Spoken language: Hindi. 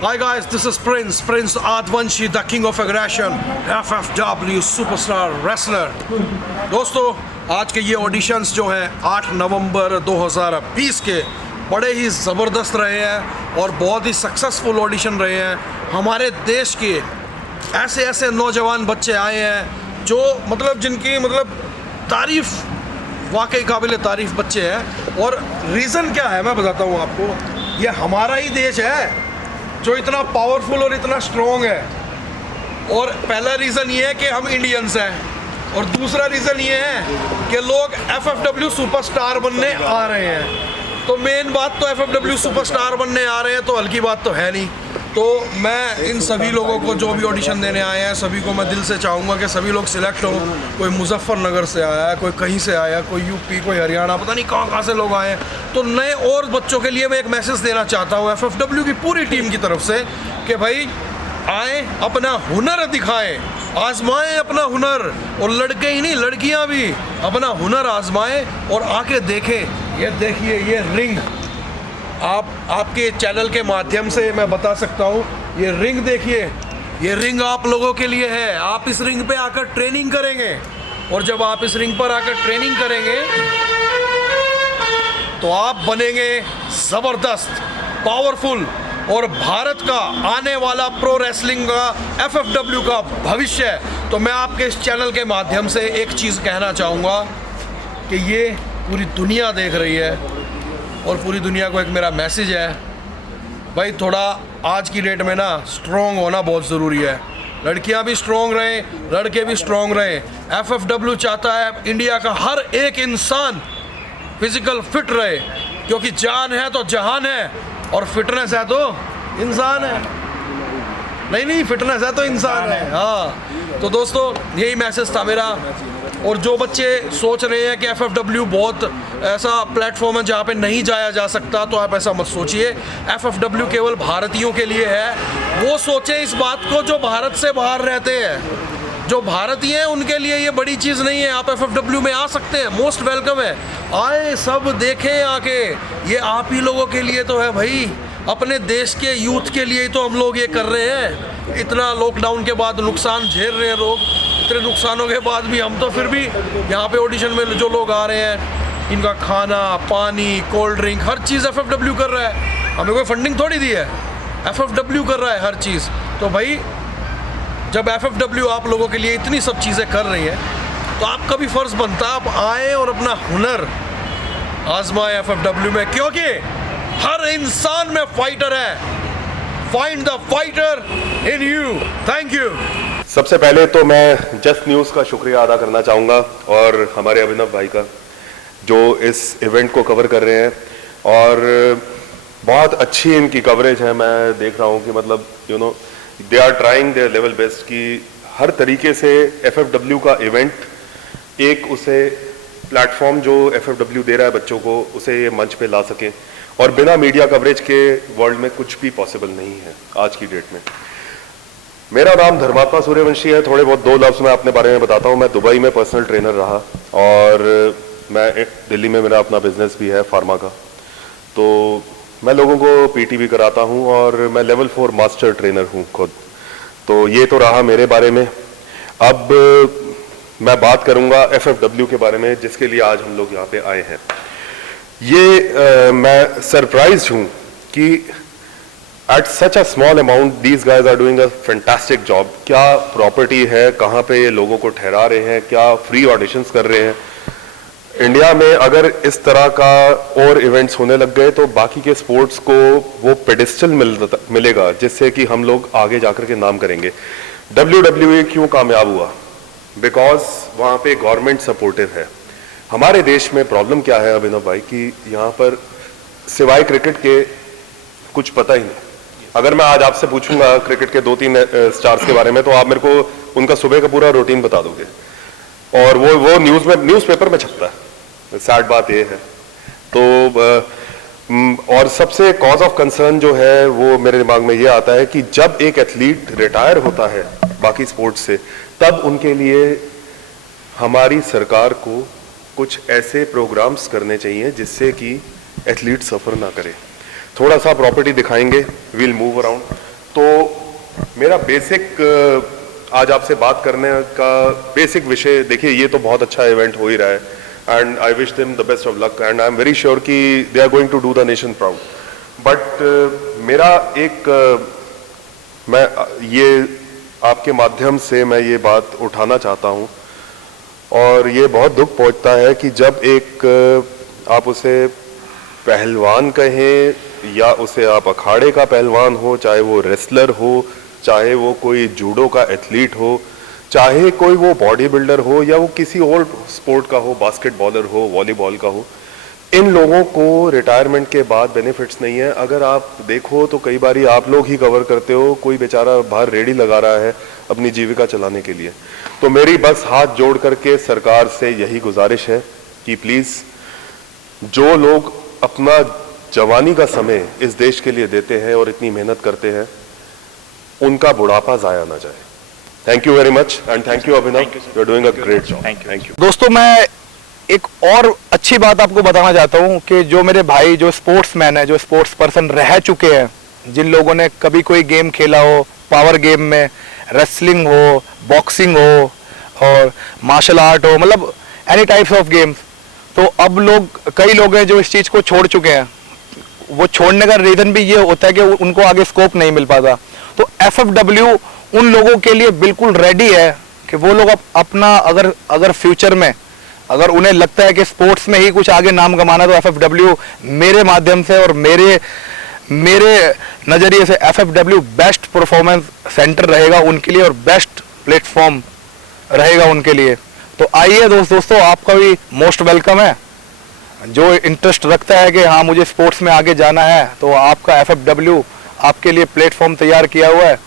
Hi guys, this is Prince Advanshi, the king of aggression, FFW superstar wrestler. दोस्तों, आज के ये ऑडिशंस जो हैं 8 नवंबर 2020 के बड़े ही ज़बरदस्त रहे हैं और बहुत ही सक्सेसफुल ऑडिशन रहे हैं। हमारे देश के ऐसे ऐसे नौजवान बच्चे आए हैं जो जिनकी तारीफ़ वाकई काबिल तारीफ़ बच्चे हैं। और रीज़न क्या है मैं बताता हूँ आपको। ये हमारा ही देश है जो इतना पावरफुल और इतना स्ट्रॉन्ग है। और पहला रीज़न ये है कि हम इंडियंस हैं और दूसरा रीज़न ये है कि लोग FFW सुपरस्टार बनने आ रहे हैं। तो मेन बात तो FFW सुपरस्टार बनने आ रहे हैं तो हल्की बात तो है नहीं। तो मैं इन सभी लोगों को जो भी ऑडिशन देने आए हैं सभी को मैं दिल से चाहूँगा कि सभी लोग सिलेक्ट हो। कोई मुजफ्फरनगर से आया है, कोई कहीं से आया, कोई यूपी, कोई हरियाणा, पता नहीं कहाँ से लोग आए हैं। तो नए और बच्चों के लिए मैं एक मैसेज देना चाहता हूँ FFW की पूरी टीम की तरफ से कि भाई आए, अपना हुनर दिखाएं, आजमाएं अपना हुनर। और लड़के ही नहीं, लड़कियां भी अपना हुनर आजमाएं और आके देखें। ये देखिए, ये रिंग आपके चैनल के माध्यम से मैं बता सकता हूँ। ये रिंग देखिए, ये रिंग आप लोगों के लिए है। आप इस रिंग पे आकर ट्रेनिंग करेंगे और जब आप इस रिंग पर आकर ट्रेनिंग करेंगे तो आप बनेंगे ज़बरदस्त, पावरफुल और भारत का आने वाला प्रो रेसलिंग का FFW का भविष्य है। तो मैं आपके इस चैनल के माध्यम से एक चीज़ कहना चाहूँगा कि ये पूरी दुनिया देख रही है और पूरी दुनिया को एक मेरा मैसेज है, भाई थोड़ा आज की डेट में ना स्ट्रॉन्ग होना बहुत ज़रूरी है। लड़कियां भी स्ट्रॉन्ग रहें, लड़के भी स्ट्रॉन्ग रहें। FFW चाहता है इंडिया का हर एक इंसान फिजिकल फिट रहे, क्योंकि जान है तो जहान है और फिटनेस है तो इंसान है। नहीं, फिटनेस है तो इंसान है। हाँ, तो दोस्तों यही मैसेज था मेरा। और जो बच्चे सोच रहे हैं कि FFW बहुत ऐसा प्लेटफॉर्म है जहाँ पे नहीं जाया जा सकता, तो आप ऐसा मत सोचिए। FFW केवल भारतीयों के लिए है। वो सोचें इस बात को जो भारत से बाहर रहते हैं। जो भारतीय हैं उनके लिए ये बड़ी चीज़ नहीं है। आप FFW में आ सकते हैं, मोस्ट वेलकम है। आए, सब देखें आके। ये आप ही लोगों के लिए तो है भाई, अपने देश के यूथ के लिए ही तो हम लोग ये कर रहे हैं। इतना लॉकडाउन के बाद नुकसान झेल रहे हैं लोग, इतने नुकसानों के बाद भी हम तो फिर भी यहाँ पे ऑडिशन में जो लोग आ रहे हैं, इनका खाना, पानी, कोल्ड ड्रिंक, हर चीज़ FFW कर रहा है। हमें कोई फंडिंग थोड़ी दी है, FFW कर रहा है हर चीज़। तो भाई जब FFW आप लोगों के लिए इतनी सब चीज़ें कर रही है तो आपका भी फ़र्ज़ बनता है आप आएँ और अपना हुनर आजमाएं FFW में, क्योंकि हर इंसान में फाइटर है। Find the fighter in you. Thank you. सबसे पहले तो मैं जस्ट न्यूज़ का शुक्रिया अदा करना चाहूँगा और हमारे अभिनव भाई का, जो इस इवेंट को कवर कर रहे हैं। और बहुत अच्छी इनकी कवरेज है। मैं देख रहा हूँ कि they are trying their level best कि हर तरीके से FFW का इवेंट एक उसे प्लेटफॉर्म जो FFW दे रहा है बच्चों को, उसे ये मंच पे ला सके। और बिना मीडिया कवरेज के वर्ल्ड में कुछ भी पॉसिबल नहीं है आज की डेट में। मेरा नाम धर्मात्मा सूर्यवंशी है। थोड़े बहुत 2 लफ्ज़ मैं अपने बारे में बताता हूँ। मैं दुबई में पर्सनल ट्रेनर रहा और मैं दिल्ली में मेरा अपना बिजनेस भी है फार्मा का। तो मैं लोगों को PT भी कराता हूँ और मैं लेवल 4 मास्टर ट्रेनर हूँ खुद। तो ये तो रहा मेरे बारे में। अब मैं बात करूँगा FFW के बारे में, जिसके लिए आज हम लोग यहाँ पे आए हैं। मैं सरप्राइज हूँ कि at such a small amount these guys are doing a fantastic job. क्या प्रॉपर्टी है, कहाँ पे ये लोगों को ठहरा रहे हैं, क्या फ्री ऑडिशंस कर रहे हैं। इंडिया में अगर इस तरह का और इवेंट्स होने लग गए तो बाकी के स्पोर्ट्स को वो पेडिस्टल मिलेगा जिससे कि हम लोग आगे जाकर के नाम करेंगे। WWE क्यों कामयाब हुआ? बिकॉज वहाँ पे गवर्नमेंट सपोर्टिव है। हमारे देश में प्रॉब्लम क्या है अभिनव भाई कि यहाँ पर सिवाय क्रिकेट के कुछ पता ही नहीं। अगर मैं आज आपसे पूछूंगा क्रिकेट के 2-3 स्टार्स के बारे में तो आप मेरे को उनका सुबह का पूरा रूटीन बता दोगे और वो न्यूज़पेपर में छपता है। सैड बात ये है। तो और सबसे कॉज ऑफ कंसर्न जो है वो मेरे दिमाग में ये आता है कि जब एक एथलीट रिटायर होता है बाकी स्पोर्ट्स से, तब उनके लिए हमारी सरकार को कुछ ऐसे प्रोग्राम्स करने चाहिए जिससे कि एथलीट सफ़र ना करे। थोड़ा सा प्रॉपर्टी दिखाएंगे, वील मूव अराउंड। तो मेरा बेसिक आज आपसे बात करने का बेसिक विषय, देखिए ये तो बहुत अच्छा इवेंट हो ही रहा है and I wish them the best of luck and I am very sure कि they are going to do the nation proud. But मेरा मैं ये आपके माध्यम से मैं ये बात उठाना चाहता हूँ और ये बहुत दुख पहुंचता है कि जब आप उसे पहलवान कहें या उसे आप अखाड़े का पहलवान हो, चाहे वो रेसलर हो, चाहे वो कोई जूडो का एथलीट हो, चाहे कोई वो बॉडी बिल्डर हो या वो किसी और स्पोर्ट का हो, बास्केटबॉलर हो, वॉलीबॉल का हो, इन लोगों को रिटायरमेंट के बाद बेनिफिट्स नहीं है। अगर आप देखो तो कई बारी आप लोग ही कवर करते हो, कोई बेचारा बाहर रेडी लगा रहा है अपनी जीविका चलाने के लिए। तो मेरी बस हाथ जोड़ करके सरकार से यही गुजारिश है कि प्लीज जो लोग अपना जवानी का समय इस देश के लिए देते हैं और इतनी मेहनत करते हैं, उनका बुढ़ापा जाया ना जाए। Thank you very much and thank you Abhinav, you are doing a great job. Thank you. दोस्तों, मैं एक और अच्छी बात आपको बताना चाहता हूं कि जो मेरे भाई जो स्पोर्ट्समैन है, जो स्पोर्ट्स पर्सन रह चुके हैं, जिन लोगों ने कभी कोई गेम खेला हो, पावर गेम में रेसलिंग हो, बॉक्सिंग हो और मार्शल आर्ट हो, मतलब एनी टाइप्स ऑफ गेम्स, तो अब कई लोग हैं जो इस चीज़ को छोड़ चुके हैं। वो छोड़ने का रीज़न भी ये होता है कि उनको आगे स्कोप नहीं मिल पाता। तो FFW उन लोगों के लिए बिल्कुल रेडी है कि वो लोग अपना अगर फ्यूचर में अगर उन्हें लगता है कि स्पोर्ट्स में ही कुछ आगे नाम कमाना, तो FFW मेरे माध्यम से और मेरे नज़रिए से FFW बेस्ट परफॉर्मेंस सेंटर रहेगा उनके लिए और बेस्ट प्लेटफॉर्म रहेगा उनके लिए। तो आइए दोस्तों, आपका भी मोस्ट वेलकम है। जो इंटरेस्ट रखता है कि हाँ मुझे स्पोर्ट्स में आगे जाना है, तो आपका FFW आपके लिए प्लेटफॉर्म तैयार किया हुआ है।